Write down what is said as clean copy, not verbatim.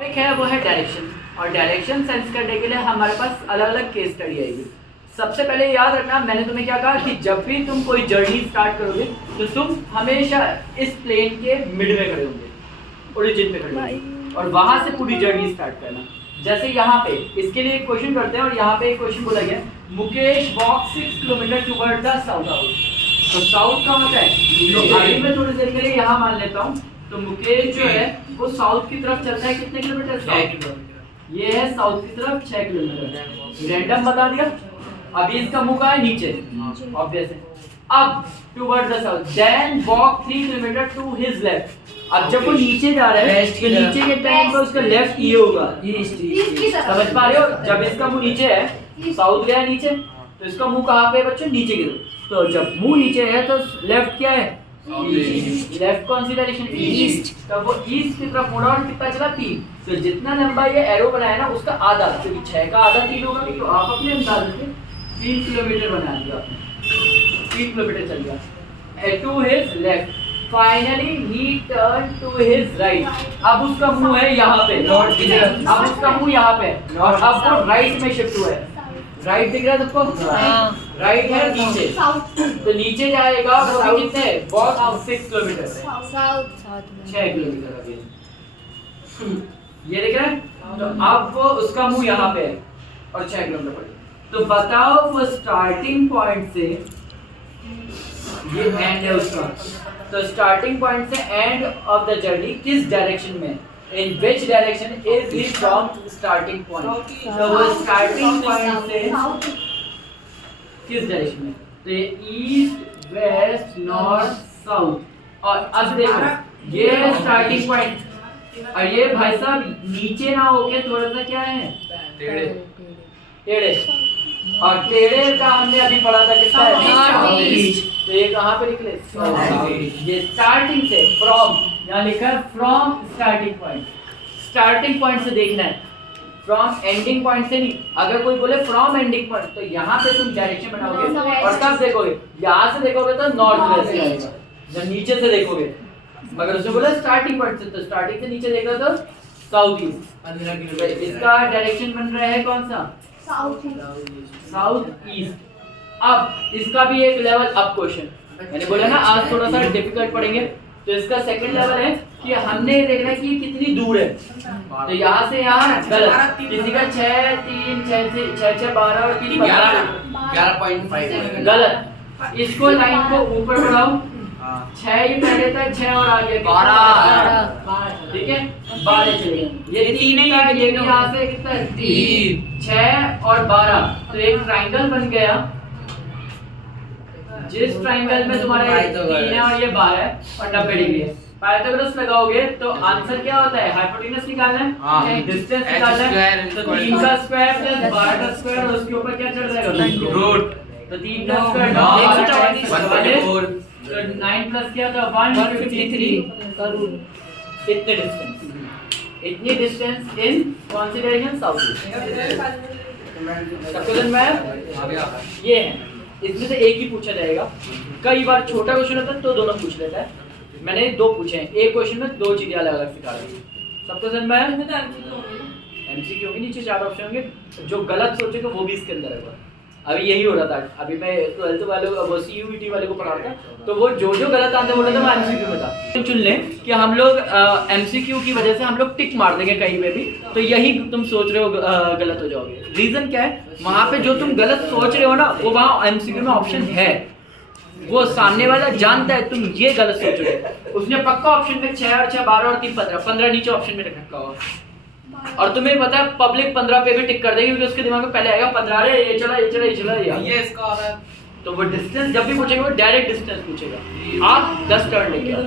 Topic है वो है डायरेक्शन। और डायरेक्शन सेंस करने के लिए हमारे पास अलग अलग केस स्टडी आएगी। सबसे पहले याद रखना, मैंने तुम्हें क्या कहा कि जब भी तुम कोई जर्नी स्टार्ट करोगे तो तुम हमेशा इस प्लेन के मिड में खड़े होंगे, ओरिजिन पे खड़े होंगे, और वहां से पूरी जर्नी स्टार्ट करना। जैसे यहाँ पे इसके लिए एक क्वेश्चन करते हैं, और यहाँ पे एक क्वेश्चन बोला गया, Mukesh walk 6 kilometre toward the south out. तो साउथ का होता है, तो अभी मैं थोड़ी देर के लिए यहाँ मान लेता हूँ, तो मुकेश जो है वो साउथ की तरफ चलता है कितने किलोमीटर? 6 किलोमीटर। ये है साउथ की तरफ 6 किलोमीटर, रैंडम बता दिया। अभी इसका मुंह कहाँ है? नीचे, ऑब्वियस है। अब toward the south, then walk 3 kilometre to his left. अब जब वो नीचे जा रहा है तो नीचे के टाइम पर उसका लेफ्ट ये होगा, समझ पा रहे हो? जब इसका मुंह नीचे है, साउथ गया नीचे, तो इसका मुंह कहाँ पे है बच्चों? नीचे की तरफ। तो जब मुंह नीचे है तो लेफ्ट क्या है? लेफ्ट कौन सी डायरेक्शन? ईस्ट। तब वो ईस्ट की तरफ मुड़ा और कितना चला? 3। तो जितना लंबा ये एरो बनाया ना उसका आधा, क्योंकि 6 का आधा 3 होगा, तो आप अपने अंदाज से 3 किलोमीटर बना दिया आपने। 3 किलोमीटर चल गया to his left. Finally he turn to his right. अब उसका मुंह है यहाँ पे, नॉर्थ की तरफ। अब उसका मुंह यहाँ पे, और अब वो राइट में शिफ्ट हुआ है। राइट दिख रहा है सबको? राइट है नीचे, तो नीचे जाएगा वो भी कितने? बहुत 6 किलोमीटर, 6 किलोमीटर अभी ये दिख रहा है। तो अब वो उसका मुंह यहाँ पे है और 6 किलोमीटर पड़े। तो बताओ वो स्टार्टिंग पॉइंट से, ये एंड है उसका, तो स्टार्टिंग पॉइंट से एंड ऑफ द जर्नी किस डायरेक्शन में? In which direction is he from starting point? तो वो स्टार्टिंग पॉइंट से किस डायरेक्शन में? तो ये ईस्ट, वेस्ट, नॉर्थ, साउथ। और अब देखो ये है स्टार्टिंग पॉइंट, और ये भाई साहब नीचे ना होके थोड़ा सा क्या है? टेढ़े। टेढ़े, और टेढ़े का हमने अभी पढ़ा था कितना है? तो ये कहाँ पे निकले? ये स्टार्टिंग से, फ्रॉम, यहाँ लिखा है from starting point. Starting point से देखना है, फ्रॉम एंडिंग पॉइंट से नहीं। अगर कोई बोले फ्रॉम एंडिंग पॉइंट, तो यहाँ पे तुम डायरेक्शन बनाओगे, और कब देखोगे? यहाँ से देखोगे तो नॉर्थ वेस्ट आएगा, जब नीचे से देखोगे। मगर उसने बोला स्टार्टिंग पॉइंट से, तो स्टार्टिंग से नीचे देखा तो साउथ ईस्ट। 15 किलोमीटर। इसका डायरेक्शन बन रहा है कौन सा? South east. अब इसका भी एक लेवल अप क्वेश्चन, मैंने बोला ना आज थोड़ा सा डिफिकल्ट पढ़ेंगे। तो इसका सेकंड लेवल है कि हमने देखना है कि ये कितनी दूर है। तो यहाँ से यहाँ गलत, किसी का 6, 3, 6 से 6, 6, 12 और 3, 11.5 गलत। इसको लाइन को ऊपर बढ़ाओ, 6 ये पहले था, 6 और आगे 12, ठीक है? 12 चलेगा। ये 3 है, ये भी यहाँ से कितना है? 3, 6 और 12, तो एक ट्राइंगल बन गया। जिस ट्राइंगल में तुम्हारा 3 है और ये 12 है और 90 डिग्री है, पाइथागोरस लगाओगे तो आंसर क्या होता है? हाइपोटेनस निकालना है, डिस्टेंस निकालना है। तो 3 का स्क्वायर प्लस 12 का स्क्वायर, और उसके ऊपर क्या चढ़ जाएगा? रूट। तो 3 का स्क्वायर 144, तो 9 प्लस क्या था? 153 का रूट। इतने डिस्टेंस, इतनी डिस्टेंस इन कौन सी डायरेक्शन? South east. सबको समझ में आया? ये है, इसमें से एक ही पूछा जाएगा। कई बार छोटा क्वेश्चन होता है तो दोनों पूछ लेता है। मैंने 2 पूछे हैं, एक क्वेश्चन में 2 चीजें अलग अलग सिखा रही हूँ। सबको समझ में आया? एमसीक्यू भी नीचे 4 ऑप्शन होंगे, जो गलत सोचेगा वो भी इसके अंदर होगा। अभी यही हो रहा था, अभी मैं 12th वाले वो CUET वाले को पढ़ा था, तो वो जो गलत आंसर बोल रहा था मैं एमसीक्यू में था। तो चुन लें कि हम लोग एमसीक्यू की वजह से हम लोग टिक मार देंगे कहीं पे भी, तो यही तुम सोच रहे हो गलत हो जाओगे। रीजन क्या है? वहाँ पे जो तुम गलत सोच रहे हो ना, वो वहाँ एमसीक्यू में ऑप्शन है। वो सामने वाला जानता है तुम ये गलत सोच रहे हो, उसने पक्का ऑप्शन में 6 और 6, 12 और 3, 15 नीचे ऑप्शन में रखा होगा। और तुम्हें पता है पब्लिक 15 पे भी टिक कर देगी, क्योंकि उसके दिमाग में पहले आएगा 15, अरे ये चला, ये चला, ये चला, ये इसका आ रहा है। तो वो डिस्टेंस जब भी पूछेगा वो डायरेक्ट डिस्टेंस पूछेगा। आप 10 टर्न लेके आओ।